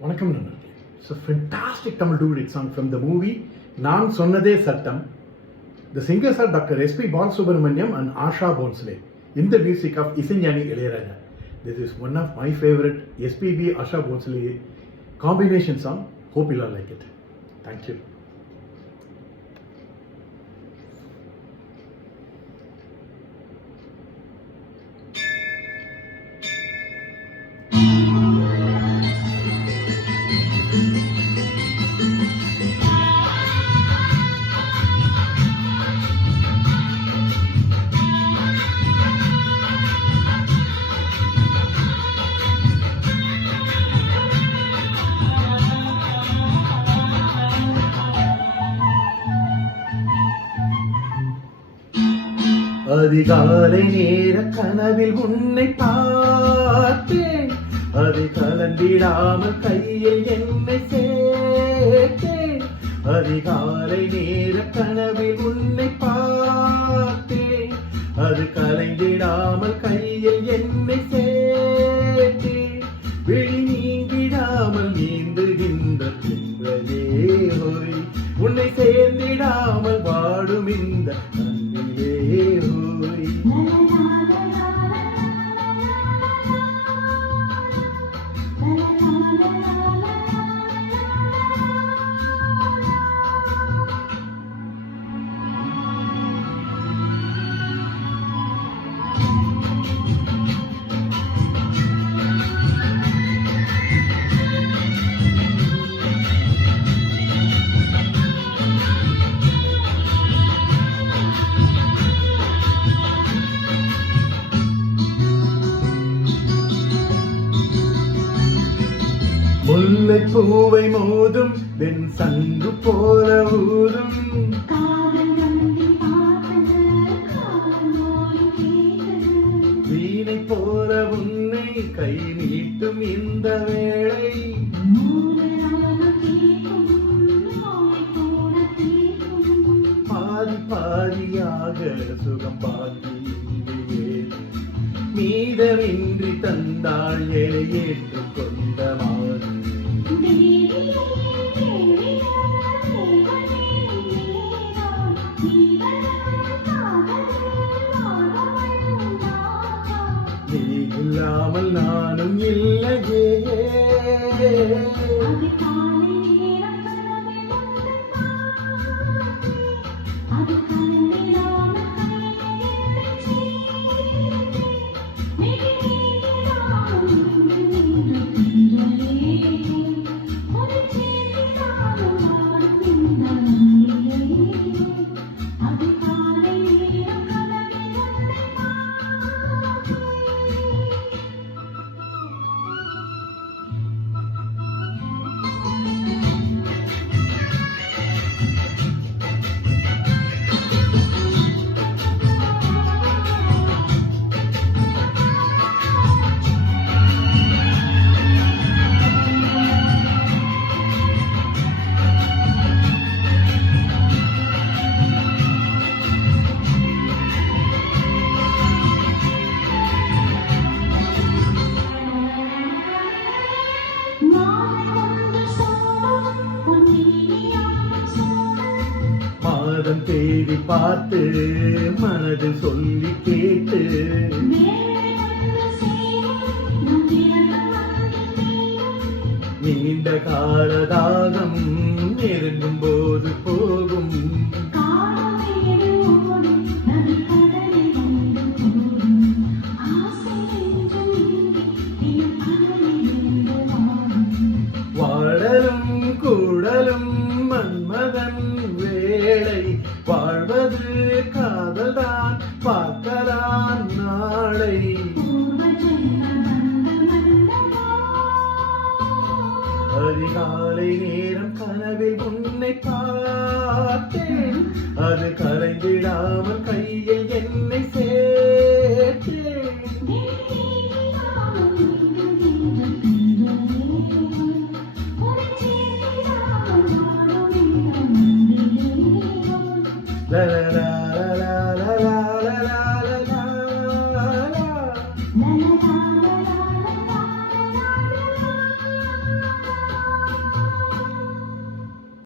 வணக்கம் நண்பர்களே. It's a fantastic Tamil duet song from the movie நான் சொன்னதே சட்டம். The singers are Dr. S.P. Balasubramaniam and Asha Bhonsle in the music of Isaignani Ilayaraja. This is one of my favorite SPB Asha Bhonsle combination song. Hope you all like it. Thank you. அதிகாலை நேர கனவில் உன்னை பார்த்தேன், அதை கலந்திடாமல் கையில் என்னை சேர்த்தேன். அதிகாலை நேர கனவில் உன்னை பார்த்தேன், அது கலைந்திடாமல் கையில் என்னை சேர்த்தேன். விழி நீங்கிடாமல் நீந்துகின்ற பின்பலே ஹோய், உன்னை சேர்ந்திடாமல் வாடும் இந்த அன்பிலே ஹோய். முல்லை பூவை மோதும் வெண் சங்கு போல ஊதும், வீணை போல உன்னை கை நீட்டும் இந்த வேளை, பாதி பாதியாக சுகம் பார்த்து மீதமின்றி தந்தாள் ஏற்றுக் கொண்ட மாதிரி. நீ இல்லாமல் நானும் இல்லையே, மாதம் தேடி பார்த்து மனது சொல்லி கேட்டு, நீண்ட கால தாகம் நெருங்கும் போது போகும், வாழலும் கூடலும் மன்மதன் வேளை, வாழ்வது காதல்தான் பார்க்கலாம் நாளை. அதிகாலை நேரம் கனவில் உன்னை பார்த்தேன், அது கலைந்திடாமல் கையில் என்னை